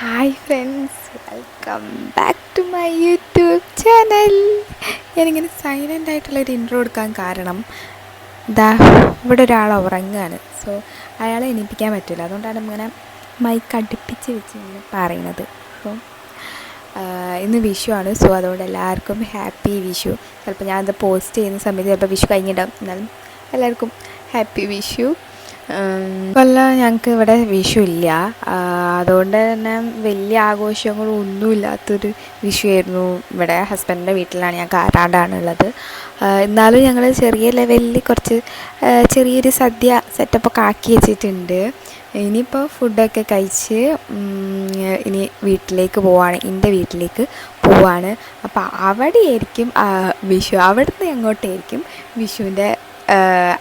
Hi friends, welcome back to my YouTube channel. ഞാനിങ്ങനെ silent ആയിട്ടുള്ളൊരു intro എടുക്കാൻ കാരണം ഇവിടെ ഒരാൾ ഉറങ്ങുകയാണ്. സോ അയാളെ എണീപ്പിക്കാൻ പറ്റില്ല, അതുകൊണ്ടാണ് ഇങ്ങനെ മൈക്ക് അടുപ്പിച്ച് വെച്ച് ഇങ്ങനെ പറയുന്നത്. സോ ഇന്ന് വിഷു ആണ്. സോ അതുകൊണ്ട് എല്ലാവർക്കും ഹാപ്പി വിഷു. ചിലപ്പോൾ ഞാനത് പോസ്റ്റ് ചെയ്യുന്ന സമയത്ത് ചിലപ്പോൾ വിഷു കഴിഞ്ഞിട്ടുണ്ടാകും, എന്നാലും എല്ലാവർക്കും ഹാപ്പി വിഷു. കൊല്ലം ഞങ്ങൾക്ക് ഇവിടെ വിഷു ഇല്ല, അതുകൊണ്ട് തന്നെ വലിയ ആഘോഷങ്ങളൊന്നും ഇല്ലാത്തൊരു വിഷുവായിരുന്നു. ഇവിടെ ഹസ്ബൻഡിൻ്റെ വീട്ടിലാണ്, ഞാൻ കാരാണ്ടാണുള്ളത്. എന്നാലും ഞങ്ങൾ ചെറിയ ലെവലിൽ കുറച്ച് ചെറിയൊരു സദ്യ സെറ്റപ്പൊക്കെ ആക്കി വെച്ചിട്ടുണ്ട്. ഇനിയിപ്പോൾ ഫുഡൊക്കെ കഴിച്ച് ഇനി വീട്ടിലേക്ക് പോവാണ്, എൻ്റെ വീട്ടിലേക്ക് പോവാണ്. അപ്പോൾ അവിടെയായിരിക്കും വിഷു, അവിടുന്ന് അങ്ങോട്ടായിരിക്കും വിഷുവിൻ്റെ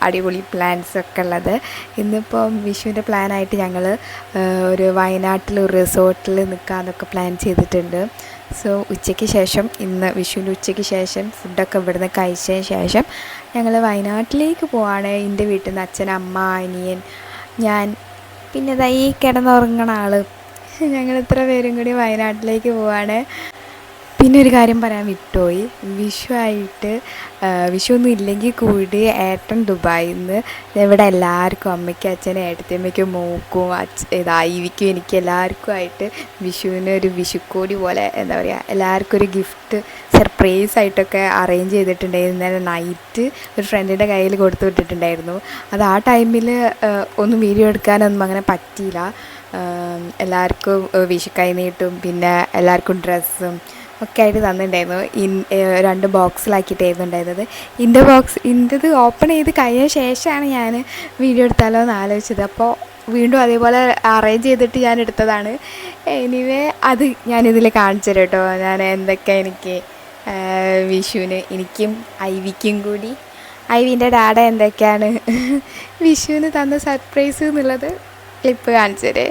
അടിപൊളി പ്ലാൻസൊക്കെ ഉള്ളത്. ഇന്നിപ്പം വിഷുവിൻ്റെ പ്ലാനായിട്ട് ഞങ്ങൾ ഒരു വയനാട്ടിൽ ഒരു റിസോർട്ടിൽ നിൽക്കാമെന്നൊക്കെ പ്ലാൻ ചെയ്തിട്ടുണ്ട്. സോ ഉച്ചയ്ക്ക് ശേഷം, ഇന്ന് വിഷുവിൻ്റെ ഉച്ചയ്ക്ക് ശേഷം ഫുഡൊക്കെ ഇവിടുന്ന് കഴിച്ചതിന് ശേഷം ഞങ്ങൾ വയനാട്ടിലേക്ക് പോവാണ്. എൻ്റെ വീട്ടിൽ നിന്ന് അച്ഛൻ, അമ്മ, അനിയൻ, ഞാൻ, പിന്നെ ഈ കിടന്നുറങ്ങണ ആൾ, ഞങ്ങൾ ഇത്ര പേരും കൂടി വയനാട്ടിലേക്ക് പോവാണ്. പിന്നെ ഒരു കാര്യം പറയാൻ വിട്ടുപോയി, വിഷു ഒന്നും ഇല്ലെങ്കിൽ കൂടി ഏട്ടൻ ദുബായിൽ നിന്ന് ഇവിടെ എല്ലാവർക്കും, അമ്മയ്ക്കും അച്ഛനും ഏട്ടത്തിയമ്മയ്ക്കും മോക്കും ഐവിക്കും എനിക്ക് എല്ലാവർക്കും ആയിട്ട് വിഷുവിന് ഒരു വിഷുക്കോടി പോലെ എന്താ പറയുക, എല്ലാവർക്കും ഒരു ഗിഫ്റ്റ് സർപ്രൈസ് ആയിട്ടൊക്കെ അറേഞ്ച് ചെയ്തിട്ടുണ്ടായിരുന്നു. ഇന്നലെ നൈറ്റ് ഒരു ഫ്രണ്ടിൻ്റെ കയ്യിൽ കൊടുത്തു വിട്ടിട്ടുണ്ടായിരുന്നു. അത് ആ ടൈമിൽ ഒന്നും വീഡിയോ എടുക്കാനൊന്നും അങ്ങനെ പറ്റിയില്ല. എല്ലാവർക്കും വിഷു കൈനീട്ടും പിന്നെ എല്ലാവർക്കും ഡ്രസ്സും ഒക്കെ ആയിട്ട് തന്നിട്ടുണ്ടായിരുന്നു. 2 ബോക്സിലാക്കിയിട്ടായിരുന്നു ഉണ്ടായിരുന്നത്. ഇൻ്റെത് ഓപ്പൺ ചെയ്ത് കഴിഞ്ഞ ശേഷമാണ് ഞാൻ വീഡിയോ എടുത്താലോ എന്ന് ആലോചിച്ചത്. അപ്പോൾ വീണ്ടും അതേപോലെ അറേഞ്ച് ചെയ്തിട്ട് ഞാൻ എടുത്തതാണ്. എനിവേ അത് ഞാനിതിൽ കാണിച്ചു തരാം കേട്ടോ, ഞാൻ എന്തൊക്കെ എനിക്ക് വിഷുവിന് എനിക്കും ഐവിക്കും കൂടി, ഐവിൻ്റെ ഡാഡ എന്തൊക്കെയാണ് വിഷുവിന് തന്ന സർപ്രൈസ് എന്നുള്ളത് ക്ലിപ്പ് കാണിച്ചു തരേ.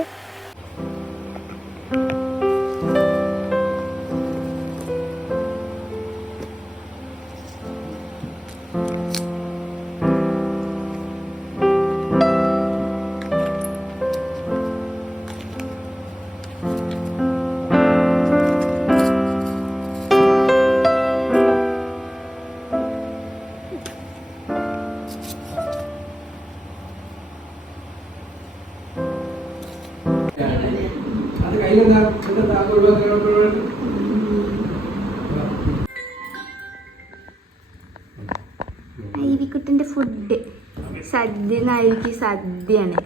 ഐവിക്കുട്ടിൻ്റെ ഫുഡ് സദ്യ, ഐവിക്ക് സദ്യയാണ്.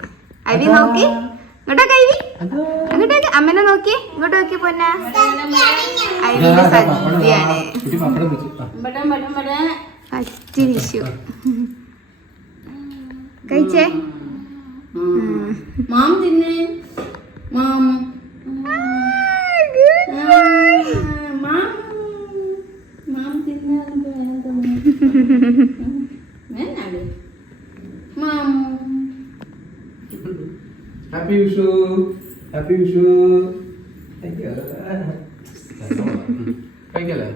ഐവി നോക്കി ഇങ്ങോട്ടൊക്കെ, ഐവി അങ്ങോട്ടൊക്കെ, അമ്മനെ നോക്കി ഇങ്ങോട്ട് നോക്കി പൊന്ന, ഐവിന്റെ സദ്യയാണ്. ഫസ്റ്റ് വിഷു കഴിച്ചേ. മാം തിന്നെ, മാം മാം തിന്നെ, മാം ഹാപ്പി വിഷു, ഹാപ്പി വിഷു. കഴിക്കല്ലേ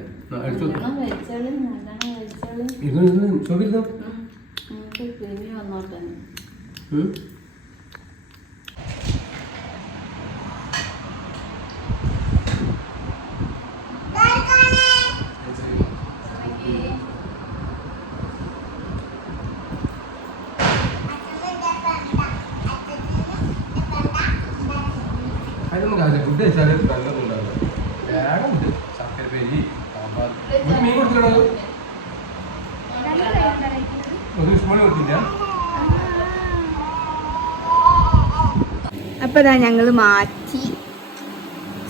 വന്നോട്ടെ. അതൊന്നും കാണില്ല, ഫുഡ് കഴിച്ചാൽ നല്ലതൊന്നും ഉണ്ടാവില്ല. വേഗം ഉണ്ട് ചക്കര പേരി, സാമ്പാർ, ഒരു മീൻ കൊടുത്തിട്ടോ, ഒരു ഇഷ്ടമാണ് കൊടുത്തില്ല. അപ്പോൾ ഇതാ ഞങ്ങൾ മാറ്റി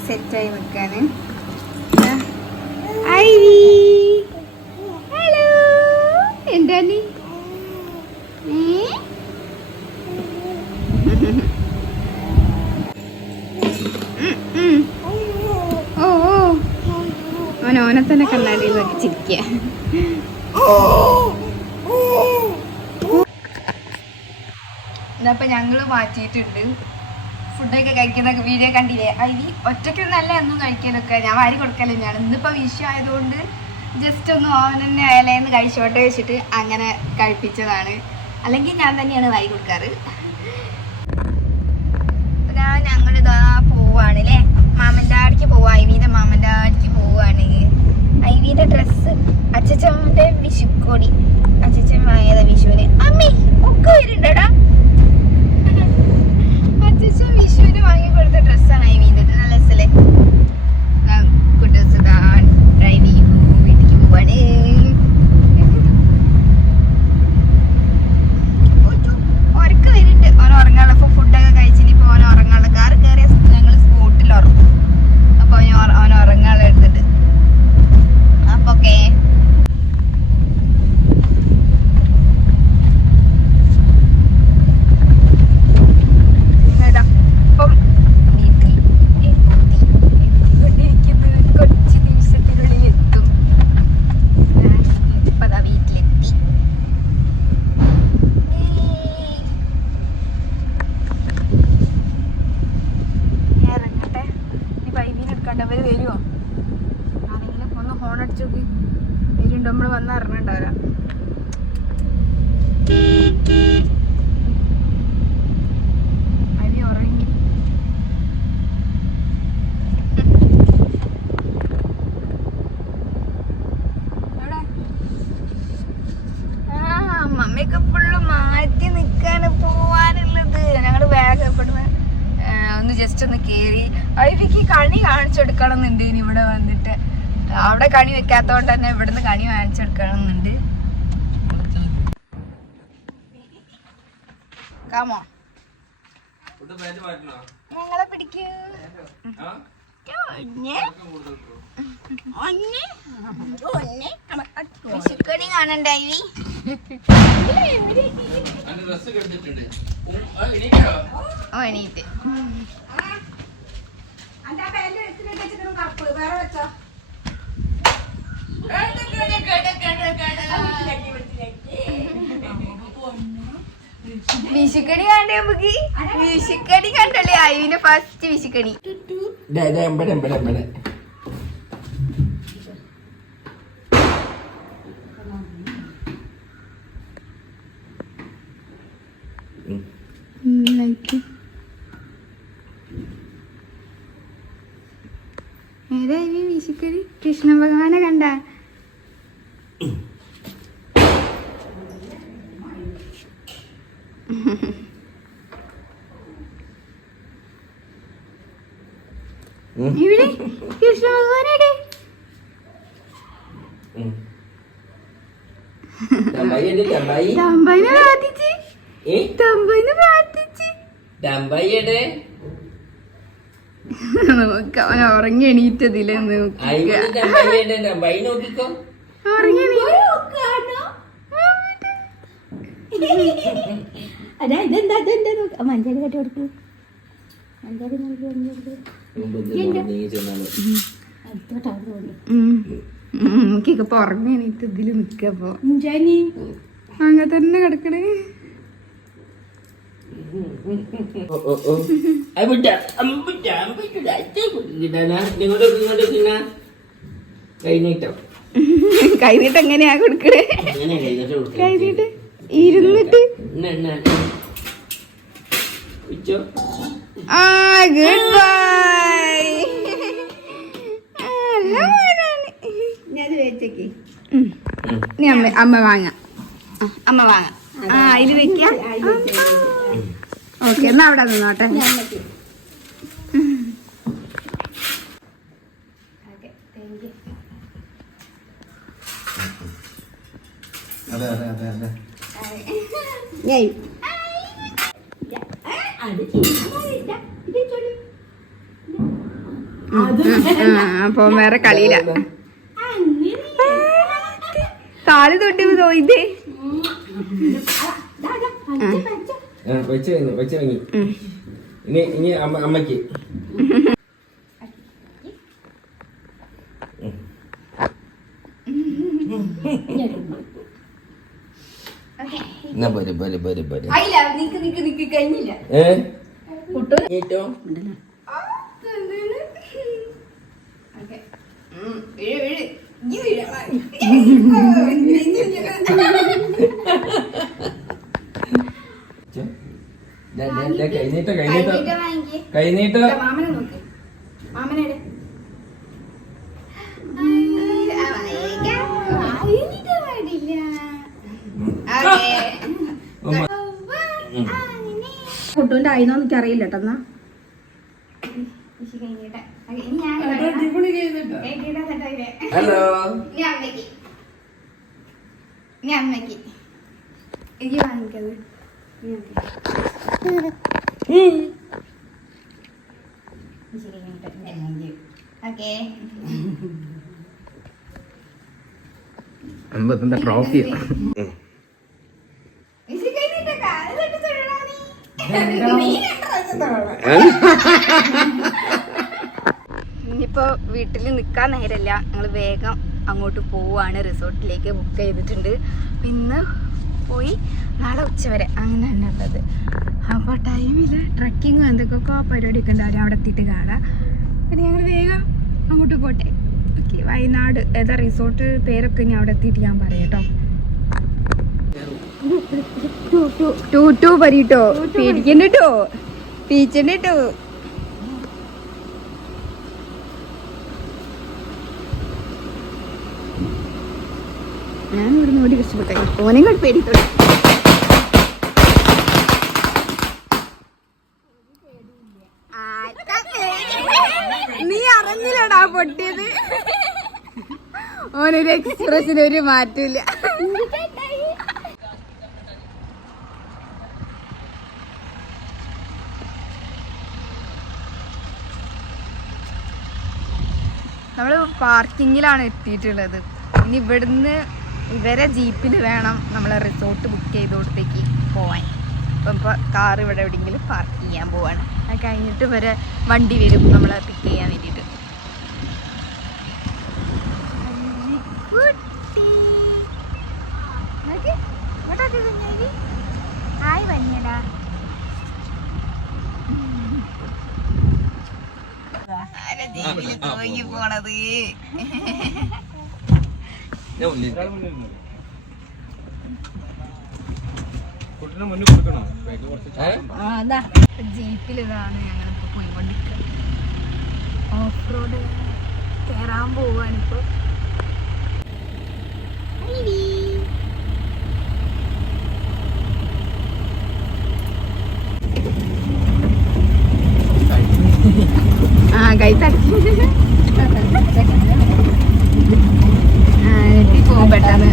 സെറ്റായി നിൽക്കാണ്. ഐവി ഹലോ, എന്താണ് ഓനെ തന്നെ കണ്ണാടിയിൽ നോക്കി ചിരിക്കുക. ഇതപ്പോൾ ഞങ്ങൾ മാറ്റിയിട്ടുണ്ട്. ഫുഡൊക്കെ കഴിക്കുന്ന വീഡിയോ കണ്ടില്ലേ. ഐവി ഒറ്റയ്ക്ക് നല്ല ഒന്നും കഴിക്കലൊക്കെ, ഞാൻ വാരി കൊടുക്കല് ഞാൻ. ഇന്നിപ്പോൾ വിഷു ആയതുകൊണ്ട് ജസ്റ്റ് ഒന്ന് ഓവൻ തന്നെ ഇലയെന്ന് കഴിച്ചോട്ടെ വെച്ചിട്ട് അങ്ങനെ കഴിപ്പിച്ചതാണ്. അല്ലെങ്കിൽ ഞാൻ തന്നെയാണ് വാരി കൊടുക്കാറ്. ഞങ്ങളിതാ പോവാണല്ലേ. പരിപാടിക്ക് പോവാണ്. ഐവിന്റെ ഡ്രസ്സ് അച്ഛച്ചമ്മന്റെ വിഷുക്കോടി അച്ഛച്ചൻ വാങ്ങിയതാ വിഷുവിന്. അമ്മി ഒക്കെ വരുന്നുണ്ടോടാ. അച്ഛച്ചൻ വിഷുവിന് വാങ്ങി കൊടുത്ത ഡ്രസ്സാണ് ഐവിന്റെ. നല്ല രസല്ലേ. കുട്ടീസ് ഡ്രൈവ് ചെയ്യൂ, വീട്ടിലേക്ക് പോവാണ്. ഉറക്കം വരുന്നുണ്ട്. ഓൻ ഉറങ്ങാനുള്ള ഇപ്പൊ ഫുഡൊക്കെ കഴിച്ചിട്ട് ഇപ്പൊ ഓൻ ഉറങ്ങാനുള്ള കാറ് കയറിയ ഞങ്ങൾ സ്പോട്ടിൽ ഉറങ്ങും. അപ്പൊ ഓൻ ഉറങ്ങാനുള്ള എടുത്തിട്ട് അപ്പൊ ഓക്കെ. ഇപ്പം വീട്ടിൽ എത്തിക്കൊണ്ടിരിക്കുന്നത് കുറച്ച് നിമിഷത്തിനുള്ളിൽ എത്തും. ഇപ്പൊ ദാ വീട്ടിലെത്തി. ഇറങ്ങട്ടെ. ഈ ബൈബിനെ എടുക്കാണ്ടവര് വരുമോ? ആരെങ്കിലും ഒന്ന് ഹോൺ അടിച്ചു നോക്കി. വരുന്നുണ്ടോ? നമ്മള് വന്ന് ഇറങ്ങണ്ടാവില്ല. അരി ഉറങ്ങി. എവിടെ? മമ്മിയൊക്കെ ഫുള്ള് മാറ്റി നിക്കാണ് പോവാനുള്ളത്. ഞങ്ങളുടെ ബാഗ് ഇവിടുന്ന് ഒന്ന് ജസ്റ്റ് ഒന്ന് കേറി അവർക്ക് കണി കാണിച്ചെടുക്കണം എന്നുണ്ട്. ഇനി ഇവിടെ വന്നിട്ട് അവിടെ കണി വെക്കാത്തോണ്ട് തന്നെ ഇവിടുന്ന് കണി കാണിച്ചെടുക്കണം എന്നുണ്ട്. കാമോ ഞങ്ങളെ പിടിക്കൂ. വിഷുക്കണി കാണണ്ടായി. ഓ എണീറ്റ്. വിഷുക്കണി കണ്ടേ നമുക്ക്. വിഷുക്കണി കണ്ടല്ലേ അയ്യന്റെ ഫസ്റ്റ് വിഷുക്കണി. ഏതാ ഈ വിഷുക്കണി? കൃഷ്ണ ഭഗവാനെ കണ്ട? ഇവിടെ കൃഷ്ണ ഭഗവാനെ തമ്പനെ പ്രാർത്ഥിച്ച് നോക്ക. അവൻ ഉറങ്ങി എണീറ്റതില് മഞ്ചാടി കട്ടി കൊടുക്കും. മഞ്ചാടി എനിക്കിപ്പോ ഉറങ്ങി എണീറ്റ് ഇതില് നിക്കപ്പോ അങ്ങനെ തന്നെ കിടക്കണേ. കൈനീട്ട് എങ്ങനെയാ കൊടുക്കണേ? കൈനീട്ട് ഇരുന്നിട്ട്. ആ ഗുഡ് ബൈ. നീ അമ്മ വാങ്ങാം. അമ്മ വാങ്ങാം. ആ ഇത് വെക്കാം. ഓക്കെ എന്നാ അവിടെ നിന്നോട്ടെ. അപ്പൊ വേറെ കളിയില്ല. താല് തൊട്ട് തോയിതേ. ഇനി അമ്മക്ക് കഴിഞ്ഞില്ല. കൈനീട്ട മാമനെ നോക്ക്. മാമനെ ഫുഡിന്റെ ആയിന്നോ എനിക്ക് അറിയില്ല കേട്ടോ എന്നാ ഹലോ ഞാൻ എനിക്ക് വാങ്ങിക്കത് ഓക്കേ അമ്പത്തിന്റെ ട്രോഫി ഇനിയിപ്പോ വീട്ടിൽ നിക്കാൻ നേരല്ല, ഞങ്ങൾ വേഗം അങ്ങോട്ട് പോവാണ്. റിസോർട്ടിലേക്ക് ബുക്ക് ചെയ്തിട്ടുണ്ട്. ഇന്ന് പോയി നാളെ ഉച്ചവരെ അങ്ങനെ തന്നെ ഉള്ളത്. അപ്പോൾ ടൈമിൽ ട്രക്കിങ്ങും എന്തൊക്കെയൊക്കെ പരിപാടിയൊക്കെ ഉണ്ടാവും. അവിടെ എത്തിയിട്ട് കാണാം. പിന്നെ ഞങ്ങൾ വേഗം അങ്ങോട്ട് പോട്ടെ. ഓക്കെ, വയനാട് ഏതാ റിസോർട്ട് പേരൊക്കെ ഇനി അവിടെ എത്തിയിട്ട് ഞാൻ പറയാം കേട്ടോ. ടൂ പറയട്ടോ, പേടിക്കണ്ടോ, പീച്ചണ്ടോ. ഞാൻ ഇവിടെ നോടി കഷ്ടപ്പെട്ടെ ഓനെ കൊണ്ട് പേടിത്തോളി. നീ അറിഞ്ഞില്ലടാ പൊട്ടിയത്. ഓനൊരു എക്സ്പ്രസിന് ഒരു മാറ്റമില്ല. നമ്മള് പാർക്കിങ്ങിലാണ് എത്തിയിട്ടുള്ളത്. ഇനി ഇവിടുന്ന് ഇവരെ ജീപ്പിൽ വേണം നമ്മളെ റിസോർട്ട് ബുക്ക് ചെയ്തോടത്തേക്ക് പോവാൻ. അപ്പം ഇപ്പോൾ കാർ ഇവിടെ എവിടെയെങ്കിലും പാർക്ക് ചെയ്യാൻ പോവാണ്. അത് കഴിഞ്ഞിട്ട് ഇവരെ വണ്ടി വരും നമ്മളെ പിക്ക് ചെയ്യാൻ വേണ്ടിയിട്ട്. ഹായ് വന്യടാ. പോണത് ജീപ്പിൽ ഇതാണ് ഞങ്ങളിപ്പോ പോയിക്കൊണ്ടിരിക്കുന്നത്. ഓഫ് റോഡ് കയറാൻ പോവാണിപ്പോ. കൈ തടച്ചു എത്തി പോകും പെട്ടെന്ന്.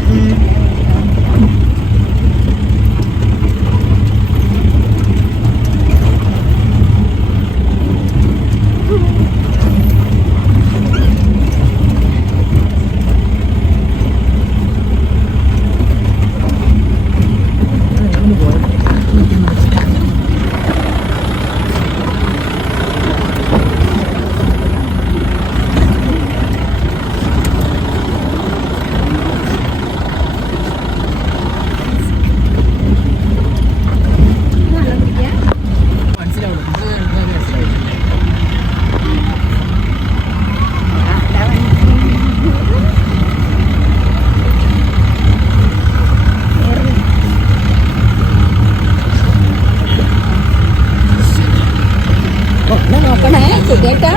നോക്കണേ സുഖേട്ടാ,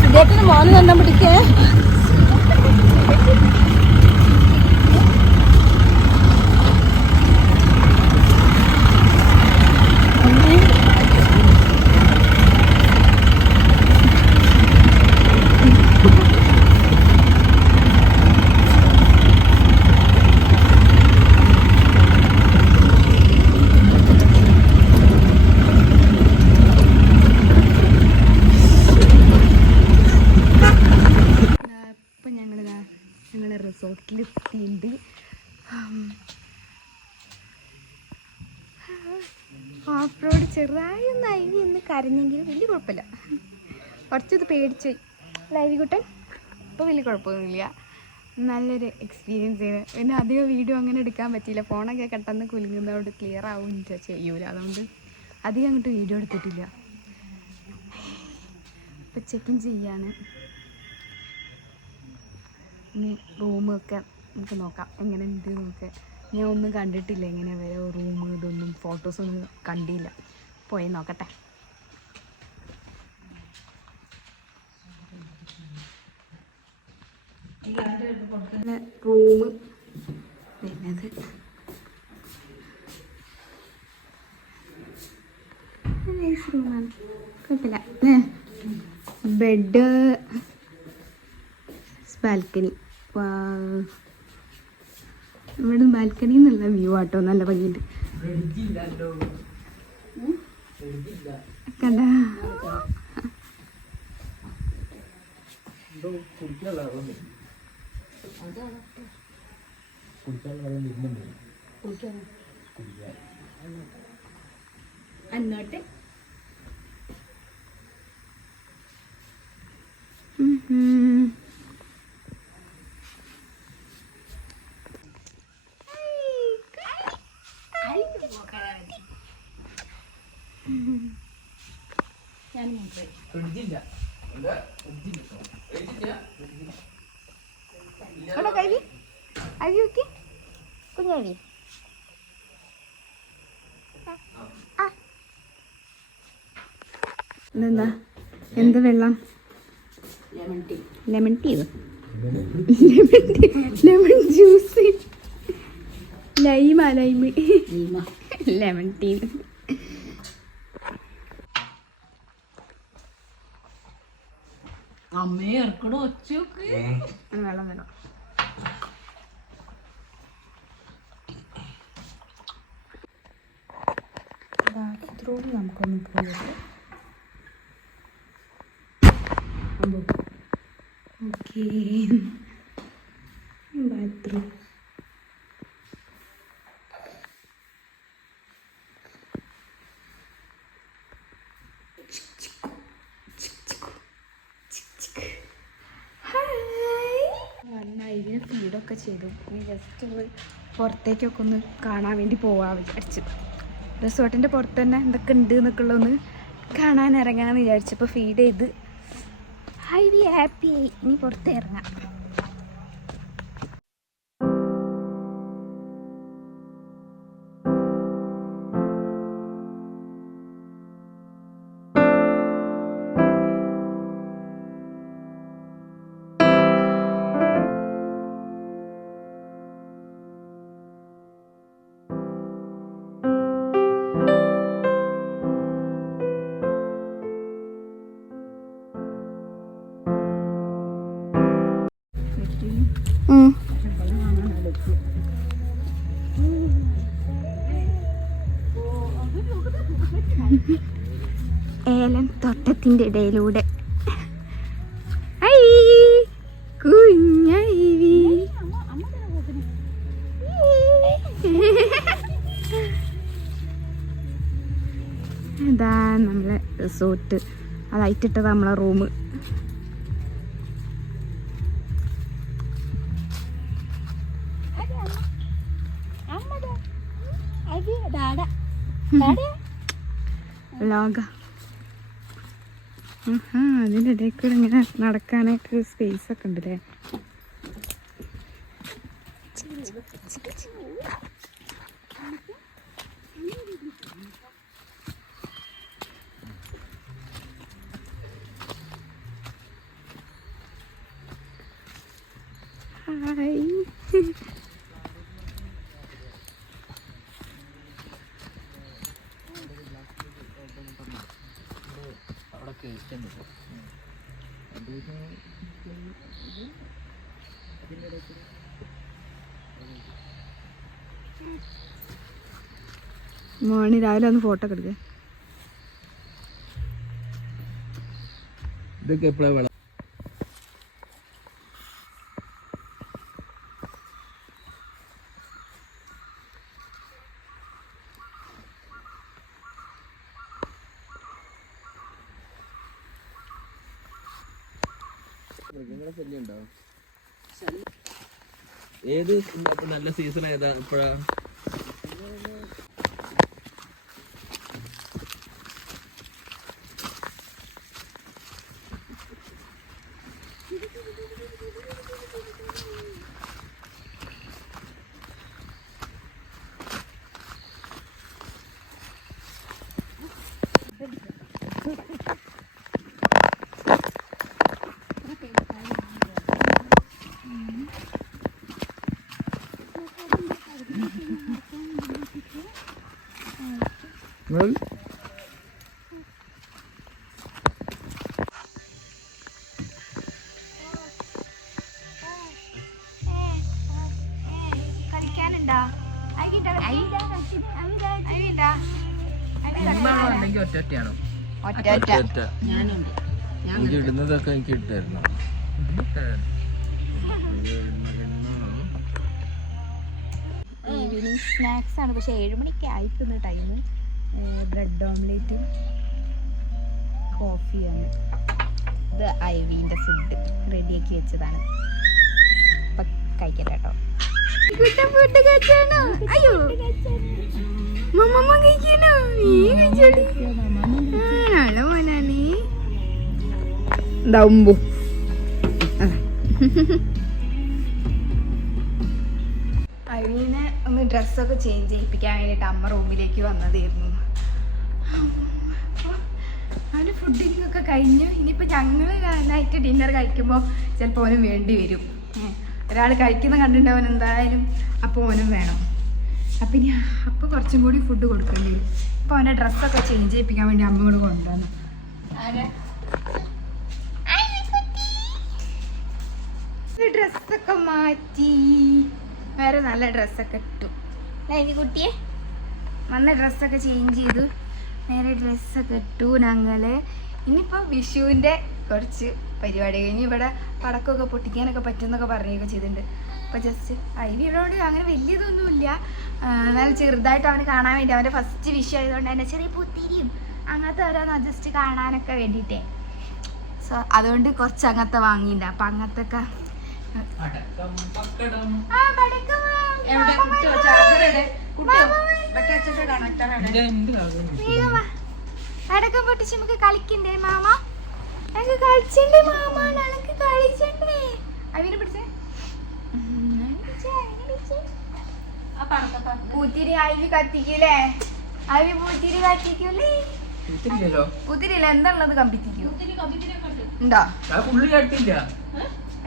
സുഖേട്ടന് മോന് തന്നെ പിടിക്കേ. റിസോർട്ടിലെത്തിയിട്ട് ഓഫ് റോഡ് ചെറുതായി ഒന്ന് അയിനി ഒന്ന് കരഞ്ഞെങ്കിലും വലിയ കുഴപ്പമില്ല. കുറച്ചത് പേടിച്ച് ലൈവിക്കുട്ടൻ ഇപ്പോൾ വലിയ കുഴപ്പമൊന്നുമില്ല. നല്ലൊരു എക്സ്പീരിയൻസ് ചെയ്ത്. പിന്നെ അധികം വീഡിയോ അങ്ങനെ എടുക്കാൻ പറ്റിയില്ല. ഫോണൊക്കെ പെട്ടെന്ന് കുലുങ്ങുന്നതുകൊണ്ട് ക്ലിയർ ആവും ചെയ്യൂല. അതുകൊണ്ട് അധികം അങ്ങോട്ട് വീഡിയോ എടുത്തിട്ടില്ല. ഇപ്പോൾ ചെക്കിൻ ചെയ്യാണ്. ഇനി റൂമൊക്കെ നമുക്ക് നോക്കാം എങ്ങനെ ഉണ്ട് നോക്കാം. ഞാൻ ഒന്നും കണ്ടിട്ടില്ല, എങ്ങനെ വരെ റൂം ഇതൊന്നും ഫോട്ടോസൊന്നും കണ്ടില്ല. പോയി നോക്കട്ടെ. റൂം വരുന്നത് കുഴപ്പമില്ല. Bed, balcony. നമ്മുടെ ബാൽക്കണിയിൽ നിന്നുള്ള വ്യൂ ആട്ടോ, നല്ല ഭംഗിയുണ്ട്. കണ്ട അന്നോട്ടെ. കുഞ്ഞാവി ഇതെന്താ? എന്ത് വെള്ളം? ലെമൺ ടീയോ? Lemon juice. ലൈമ ലെമൺ ടീ. വെള്ളം വേണം. ബാത്റൂം നമുക്കൊന്ന് പോയത്. Okay, bathroom. ഇതിന് ഫീഡൊക്കെ ചെയ്തു. ഇനി ജസ്റ്റ് ഒന്ന് പുറത്തേക്കൊക്കെ ഒന്ന് കാണാൻ വേണ്ടി പോവാൻ വിചാരിച്ചു. റിസോർട്ടിൻ്റെ പുറത്ത് തന്നെ എന്തൊക്കെ ഉണ്ട് എന്നൊക്കെ ഉള്ളതൊന്ന് കാണാൻ ഇറങ്ങാമെന്ന് വിചാരിച്ചപ്പോൾ ഫീഡ് ചെയ്ത് ഹൈലി ഹാപ്പി. ഇനി പുറത്ത് ഇറങ്ങാം. ഏലം തോട്ടത്തിൻ്റെ ഇടയിലൂടെ കുഞ്ഞൈവി. ഇതാ നമ്മളെ റിസോർട്ട്. അതായിട്ടിട്ടത് നമ്മളെ റൂം. ലോക അതിൻ്റെ ഇടയിൽ കൂടെ ഇങ്ങനെ നടക്കാനൊക്കെ സ്പേസ് ഒക്കെ ഉണ്ടല്ലേ. ഹായ്. മോണി രാവിലെ ഒന്ന് ഫോട്ടോ ഒക്കെ എടുക്ക. ഇതൊക്കെ എപ്പോഴാണ് മൃഗങ്ങളെ ശല്യം ഉണ്ടോ? ഏത് നല്ല സീസൺ ഏതാ ഇപ്പഴാ? ഒറ്റയാണോ? ഒറ്റ എനിക്ക് ഇടുന്നതൊക്കെ എനിക്ക് ഇട്ടായിരുന്നു. ഈവനിങ് സ്നാക്സ് ആണ്, പക്ഷെ 7 മണിക്ക് ആയിക്കുന്ന ടൈം. ബ്രെഡ് ഓംലേറ്റും കോഫിയാണ്. ഇത് ഐവിൻ്റെ ഫുഡ് റെഡിയാക്കി വെച്ചതാണ്. അപ്പം കഴിക്കട്ടെ കേട്ടോ. ഫുഡ് കഴിച്ചാണോ? അയ്യോ മമ്മ കഴിക്കണോ? നീ കഴിച്ചോടി. നല്ല മോനാണ്. ദമ്പു ഐവിനെ ഒന്ന് ഡ്രസ്സൊക്കെ ചേഞ്ച് ചെയ്യിപ്പിക്കാൻ വേണ്ടിയിട്ട് അമ്മ റൂമിലേക്ക് വന്നതായിരുന്നു. അവന് ഫുഡിങ് ഒക്കെ കഴിഞ്ഞു. ഇനിയിപ്പോൾ ഞങ്ങൾ നൈറ്റ് ഡിന്നർ കഴിക്കുമ്പോൾ ചിലപ്പോൾ അവനും വേണ്ടി വരും. ഒരാൾ കഴിക്കുന്ന കണ്ടിട്ടുണ്ടാവൻ എന്തായാലും അപ്പോൾ ഓനും വേണം. അപ്പം ഇനി അപ്പോൾ കുറച്ചും കൂടി ഫുഡ് കൊടുക്കേണ്ടി വരും. അപ്പോൾ അവൻ്റെ ഡ്രസ്സൊക്കെ ചേഞ്ച് ചെയ്യിപ്പിക്കാൻ വേണ്ടി അമ്മ കൂടെ കൊണ്ടുവന്നു. ഡ്രസ്സൊക്കെ മാറ്റി വേറെ നല്ല ഡ്രസ്സൊക്കെ ഇട്ടു. അല്ലേ കുട്ടിയെ? നല്ല ഡ്രസ്സൊക്കെ ചേഞ്ച് ചെയ്തു, നേരെ ഡ്രസ്സൊക്കെ ഇട്ടു ഞങ്ങൾ. ഇനിയിപ്പോൾ വിഷുവിൻ്റെ കുറച്ച് പരിപാടികൾ, ഇനി ഇവിടെ പടക്കമൊക്കെ പൊട്ടിക്കാനൊക്കെ പറ്റുമെന്നൊക്കെ പറയുകയൊക്കെ ചെയ്തിട്ടുണ്ട്. അപ്പോൾ ജസ്റ്റ് ഐവിയോട് അങ്ങനെ വലിയതൊന്നുമില്ല, നല്ല ചെറുതായിട്ട് അവന് കാണാൻ വേണ്ടി, അവൻ്റെ ഫസ്റ്റ് വിഷു ആയതുകൊണ്ട് തന്നെ ചെറിയ പുത്തിരിയും അങ്ങനത്തെ ഓരോന്ന് ജസ്റ്റ് കാണാനൊക്കെ വേണ്ടിയിട്ടേ. സോ അതുകൊണ്ട് കുറച്ച് അങ്ങനത്തെ വാങ്ങിയിട്ടുണ്ട്. അപ്പം അങ്ങനത്തെ ഒക്കെ അടക്കം പൊട്ടിച്ച് നമുക്ക് കളിക്കണ്ടേ മാമ? ഞങ്ങൾക്ക് കളിച്ചണ്ടേ മാമ? ഞങ്ങൾക്ക് കളിച്ചണ്ടേ? അവിനെ പിടിച്ചേ, പൂത്തിരി അയില് കത്തിക്കൂലേ? അവി പൂത്തിരി കത്തിക്കൂലേ? പൂത്തിരിയില്ല, എന്താ ഉള്ളത്? കമ്പിത്തിക്കൂ ഉണ്ടോ?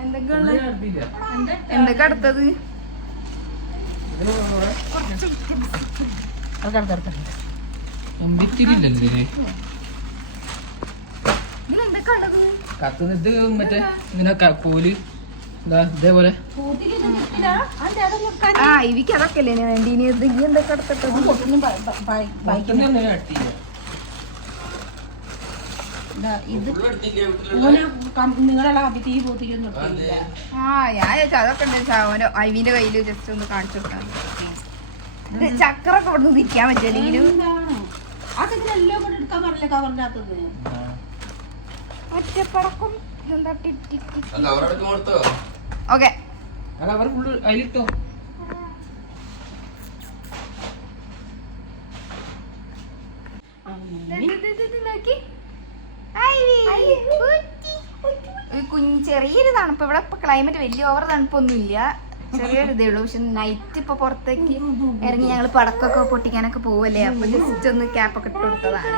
എന്തൊക്കെ അടുത്തത്? ഇതിലെന്തൊക്കെ ഉള്ളത്? കത്തുന്നത് മറ്റേ ഇങ്ങനെ കോല് ഇതേപോലെ. ആ ഇവിക്ക് അതൊക്കെ അല്ലേ വേണ്ടി. ഇനി എന്തൊക്കെ അടുത്തിട്ടത്? ആ ഞാൻ ചോദിച്ചാൽ അതൊക്കെ ഉണ്ട്. ഐവിന്റെ കയ്യില് ജസ്റ്റ് ഒന്ന് കാണിച്ചു കൊടുക്കാൻ. ചക്രൊക്കെ ഇവിടെ തിരിക്കാൻ പറ്റില്ലെങ്കിലും ഒറ്റപ്പടക്കം ഓക്കെ. അതിലിട്ടോ ചെറിയൊരു തണുപ്പ് ഇവിടെ. ഇപ്പൊ ക്ലൈമറ്റ് വലിയ ഓവർ തണുപ്പൊന്നുമില്ല, ചെറിയൊരു ഇതേ ഉള്ളൂ. പക്ഷെ നൈറ്റ് ഇപ്പൊ പുറത്തേക്ക് ഇറങ്ങി ഞങ്ങൾ പടക്കൊക്കെ പൊട്ടിക്കാനൊക്കെ പോവല്ലേ, അപ്പൊ ജസ്റ്റ് ഒന്ന് ക്യാപ്പൊക്കെ ഇട്ട് കൊടുത്തതാണ്.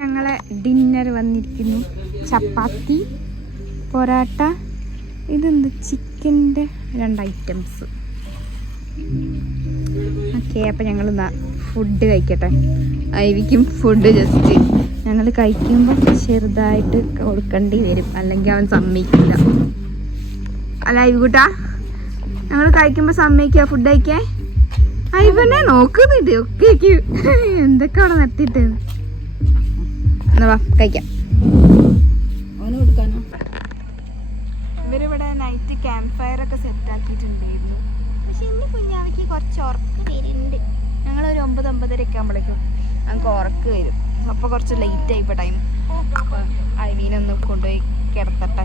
ഞങ്ങളെ ഡിന്നർ വന്നിരിക്കുന്നു. ചപ്പാത്തി, പൊറാട്ട, ഇതെന്ത് ചിക്കൻ്റെ 2 ഐറ്റംസ്. ഓക്കെ, അപ്പം ഞങ്ങൾ ഫുഡ് കഴിക്കട്ടെ. ഐവിക്കും ഫുഡ് ജസ്റ്റ് ഞങ്ങൾ കഴിക്കുമ്പോൾ ചെറുതായിട്ട് കൊടുക്കേണ്ടി വരും, അല്ലെങ്കിൽ അവൻ സമ്മതിക്കില്ല. അല്ല ഐവികൂട്ടാ, ഞങ്ങൾ കഴിക്കുമ്പോൾ സമ്മതിക്കുക ഫുഡ് കഴിക്കാൻ? ഐവനെ നോക്കുന്നുണ്ട് ഒക്കെ എന്തൊക്കെ അവിടെ നിർത്തിയിട്ട്. എന്നാ വാ കഴിക്കാം. ഓന് കൊടുക്കാനോ? ഇവരിവിടെ നൈറ്റ് ക്യാമ്പ് ഫയർ ഒക്കെ സെറ്റ് ആക്കിയിട്ടുണ്ടായിരുന്നു. പക്ഷെ ഇന്ന് കുഞ്ഞാവയ്ക്ക് കുറച്ച് ഉറക്ക് വരുന്നുണ്ട്. ഞങ്ങളൊരു 9-9:30 ഒക്കെ ആകുമ്പോഴേക്കും ഞങ്ങൾക്ക് ഉറക്ക് വരും. അപ്പോൾ കുറച്ച് ലേറ്റ് ആയിപ്പോൾ ടൈം. അപ്പോൾ ഐമീനൊന്ന് കൊണ്ടുപോയി കിടത്തട്ടെ.